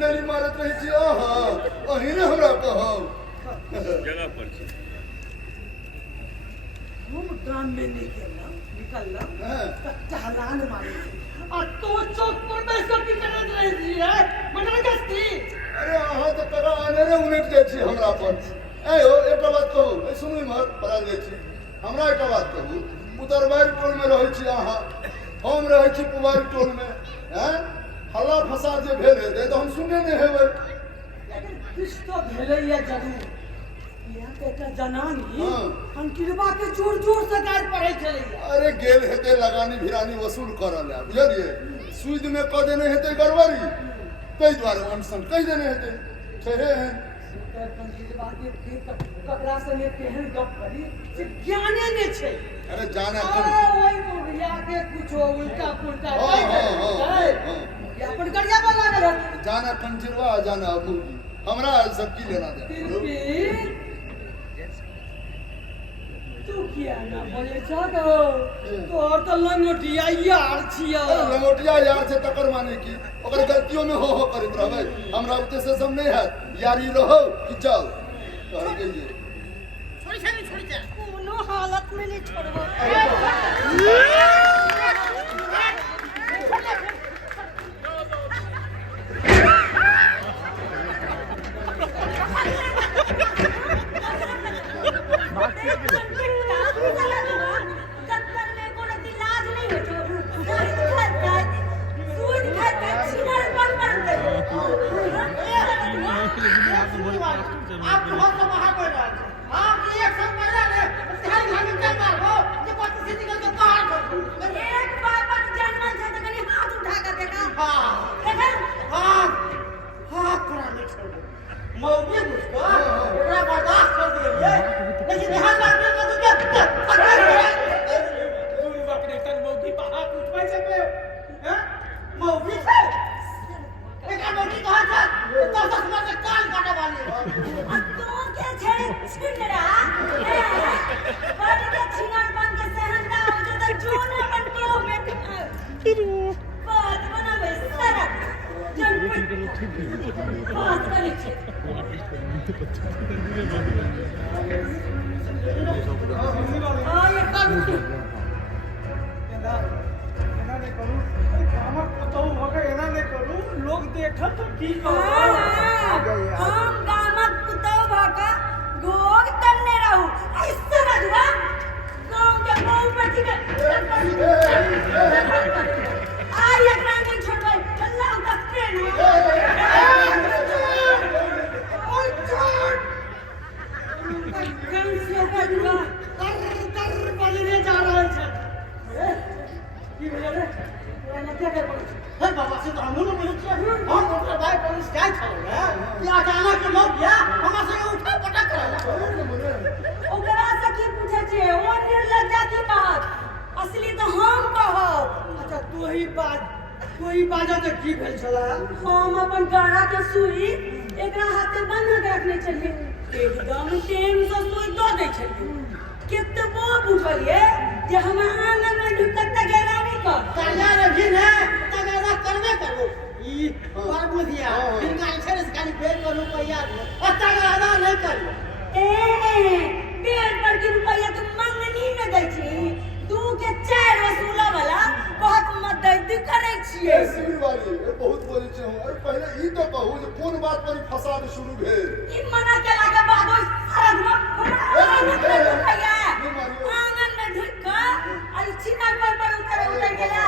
मंडली मारत रही थी अही ने हमरा कहो जगह पर हम काम में निकलना चालान मारे और तो चौक पर बैठ के करत रही थी मंडल गस्ती अरे अहाँ तो करा आने रे उलट जाय छी हमरा पर ए हो एकटा बात कहू ए सुनू इमहर पड़ा जाय छी हमरा एकटा बात कहू उतरबारी टोल में रहै छी अहाँ हम रहै छी पुबारी टोल में हैं हल्ला फसाद जे भेल हेतै तो हम सुनने नहीं हेबै लेकिन कुछ तो भेलै या जरूर यहाँ पे का जनानी हम किरबा के जोर जोर से गाय पड़े चले अरे गेल हेतै लगानी भिरानी वसूल करल है बुझलिए सूद में क देने हेतै गड़बड़ी कई द्वारे अनशन कई देने हेतै छहे हैं ककरा से ने केहन गप करी से ज्ञाने ने छै अरे जाने ओई बुढ़िया के कुछ उल्टा पुल्टा अपन करिया बना दे जाने कंजिरवा जाने मुर्गी हमरा सब की लेना दे तू किया ना बोले छगो तोर तो लंगोटिया यार छिया लंगोटिया यार से टक्कर माने की ओकर गलतियों में हो करत रहबै हमरा उते से सब नहीं है यारी रहो कि जाओ कह गइए छोड़ जा कोनो हालत में नहीं छोड़बो आप बहुत तो बाहर पड़ रहा है आप एक सब पहले ने ध्यान ध्यान में क्या मारो ये बात से निकल के बाहर कर एक बार बात जानमान से तो कहीं हाथ उठा कर देखा हां देखा हां हां पुराने छोड़ दो मौके उसको पूरा बर्दाश्त कर दिए लेकिन ध्यान रखने को तो क्या पूरी बकरी तक मौके पर हाथ उठवा सके हैं मौके से एक मौके कहां था तो समझ से कान काटे वाली तो क्या छेड़े छिड़ रहा बड़ी के छिनार बन के सहनदा हो जो तो जोने बन के हो बेटी बात बना बे सारा जन बात बनी छे आ ये काम एना ने करू कामक तो होगा एना ने करू लोग देखा तो ठीक हो हम गामक कुतव भाका गोग तन्ने रहू ऐसे रजुआ गांव के गांव पर ठीक है आई एकरा नहीं छोड़बै अल्लाह का प्रेम ओए छोड़ गन से रजुआ कर बजने जा रहा है की भेल रे ओना क्या कर पड़े हे बाबा से तो हमहु न बोलै छियै हम ओकरा भाई पुलिस जाय छौ रे कि अचानक लोग गया हमरा से उठा पटक करला ओकरा से की पूछे छै ओ निर्लज्जा की बात असली तो हम कहब अच्छा तू ही बाजा तो की भेल छला हम अपन गाड़ा के सुई एकरा हाथे बांध के रखने छलिए एकदम टेम से सुई दो दे छलिए कितबो बुझलिए जे हम आंगन में ढुकत तगेरा नहीं कर तगेरा रखिन है तगेरा करबे करबो ई पर बुधिया इनका इछरे से खाली पेड़ पर रुपया और तगेरा नहीं करियो पेड़ पर की रुपया तुम मंगनी में दै छी दू के चार वसूला वाला बहुत मदद करे छिए शिविर वाली बहुत बोले छै हम अरे पहले ई तो कहू जे कोन बात पर फसाद शुरू भेल ई मना केला के बाद सारा रुपया आंगन में ढुक के और छिना पर उतर गेला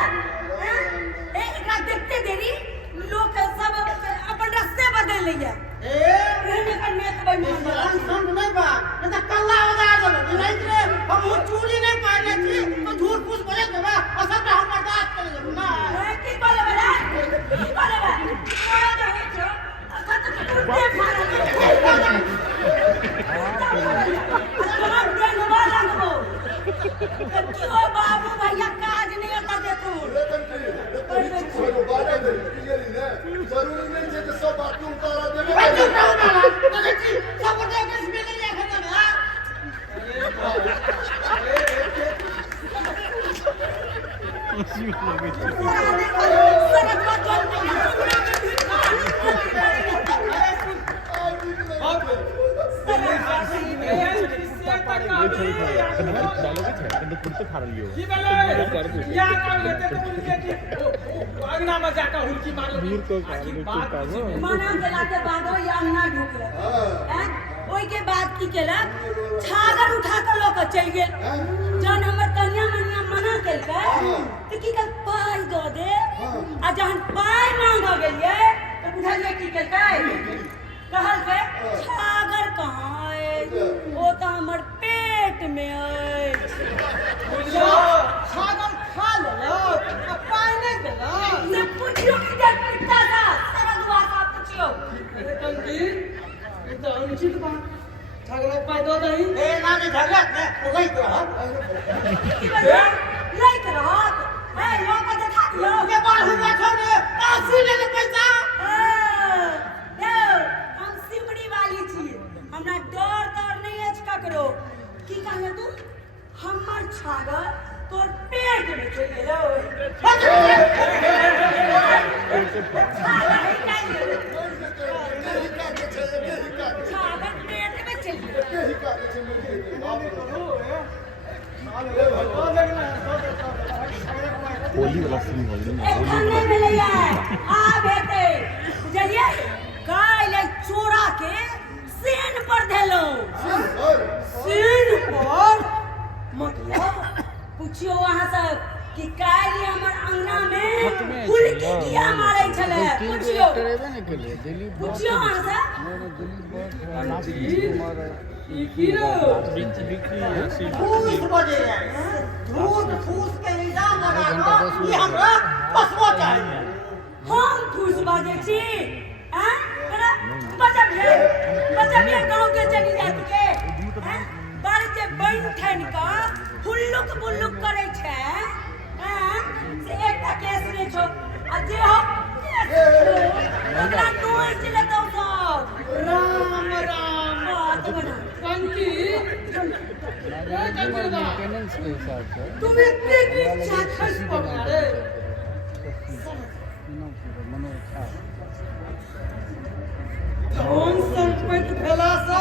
एकरा देखते देरी लोग सब अपन रास्ते बदल लिया रहने का नेत बन संग नहीं बा न त कल्ला उधार दो नहीं रे हम चूड़ी नहीं पहने थी तो झूठ फूस बोले के बा और सब हम बर्दाश्त कर ले ना की बोले बा की बोले बा कोई नहीं छो अखत टूटे मारा क्यों बाबू भैया काज नहीं होता दे तू जरूरी नहीं है कि सब बात उतारा देवे सब देख के इसमें नहीं देखा ना अरे खा रही हो की बेले या कर लेते तो बोलिए कि अंगना में जाकर हुलकी मार लो मना केला के बाद ओ अंगना ढुकल हैं ओई के बाद की केलक छागर उठा के लोक चल गेल जन हमर कन्या मनिया मना केलकै त की कर पाई दो दे आ जहन पाई मांग गेलिए त बुझलिए की केलकै कहल के छागर कहाँ है वो तो हमर पेट में है छागल खा लेलो आ पाई नहीं देला से पूछियो कि देख पिता सा सारा दुआ का पूछियो अरे कंकी ये तो अनुचित बात छागल पाई दो दही ए ना नहीं झगड़ा ने कोई तो की बता लाइक रहत ए लोग के देखा दियो के बार हुआ छोड़े कासी ले ले पैसा हम सिमड़ी वाली छी हमरा डर तर नहीं है ककरो की कहले तू हमर छागर तोर पेट में चल गेलो छागर पेट में चल होली वाला सीन हो गया एखन नहीं मिलैया आब हेतै बुझलिए काल्हि चोरा के सेन पर धेलौ सेन पर मतलब पूछियो वहां सब कि काल्हि हमर अंगना में फुलकी किया मारै छले पूछियो पूछियो वहां से फूस बजे झूठ फूस के इल्जाम लगा दो ये हमरा फसवा चाहिए हम फूस बाजे छी हैं बचबिए गांव के चली जात के हैं बार जे बन ठन का हुल्लुक बुल्लुक करे छे हैं से एकटा केस ने छो आ जे हो ओकरा नोच ले तो सब राम राम बात बना कंकी मेंटेनेंस के हिसाब से तुम इतने भी चाखस पकड़े धन संपत्ति भेला से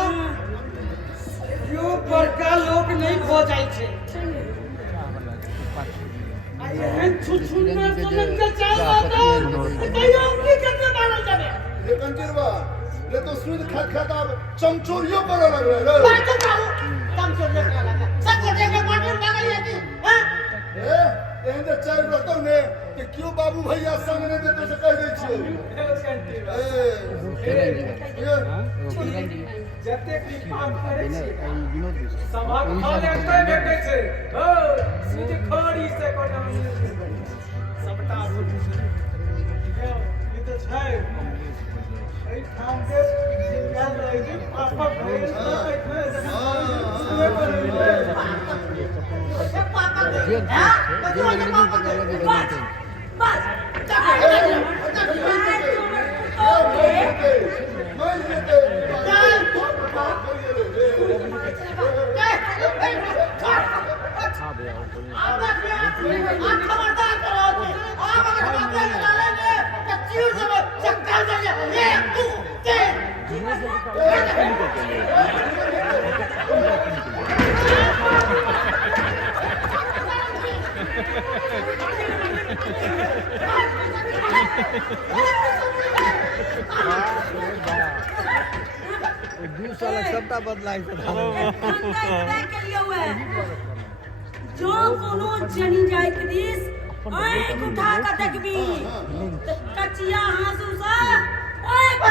जो बड़का लोग नहीं खो जाय छे एहन छुछुंदर समझ के चल आता कहियो उनकी कितने मारल जाबे ये कंटिरवा ये तो सुध खा खाता चमचोरियो पर लग रहा है बात बताओ कम से लेके लगा सब को देखे पाटिल पागल है कि हां एहन तो चाय रहतो ने कि क्यों बाबू भैया सामने दे तो से कह दे छियो जते की काम करे छी विनोद सभा खाले अंतर भेटे छै हो सीधे खड़ी से कोना सबटा ये तो छै ए ठाम के निकाल रहे छै पापा भेज पापा हां बस खबरदार करो आप अगर बातें निकालेंगे तो चीर देंगे चक्कर देंगे एक दो तीन सबटा बदलाइ जो कोनो जनी जाइत दिस आँख उठा के देखबी कचिया हाँसू सा आँख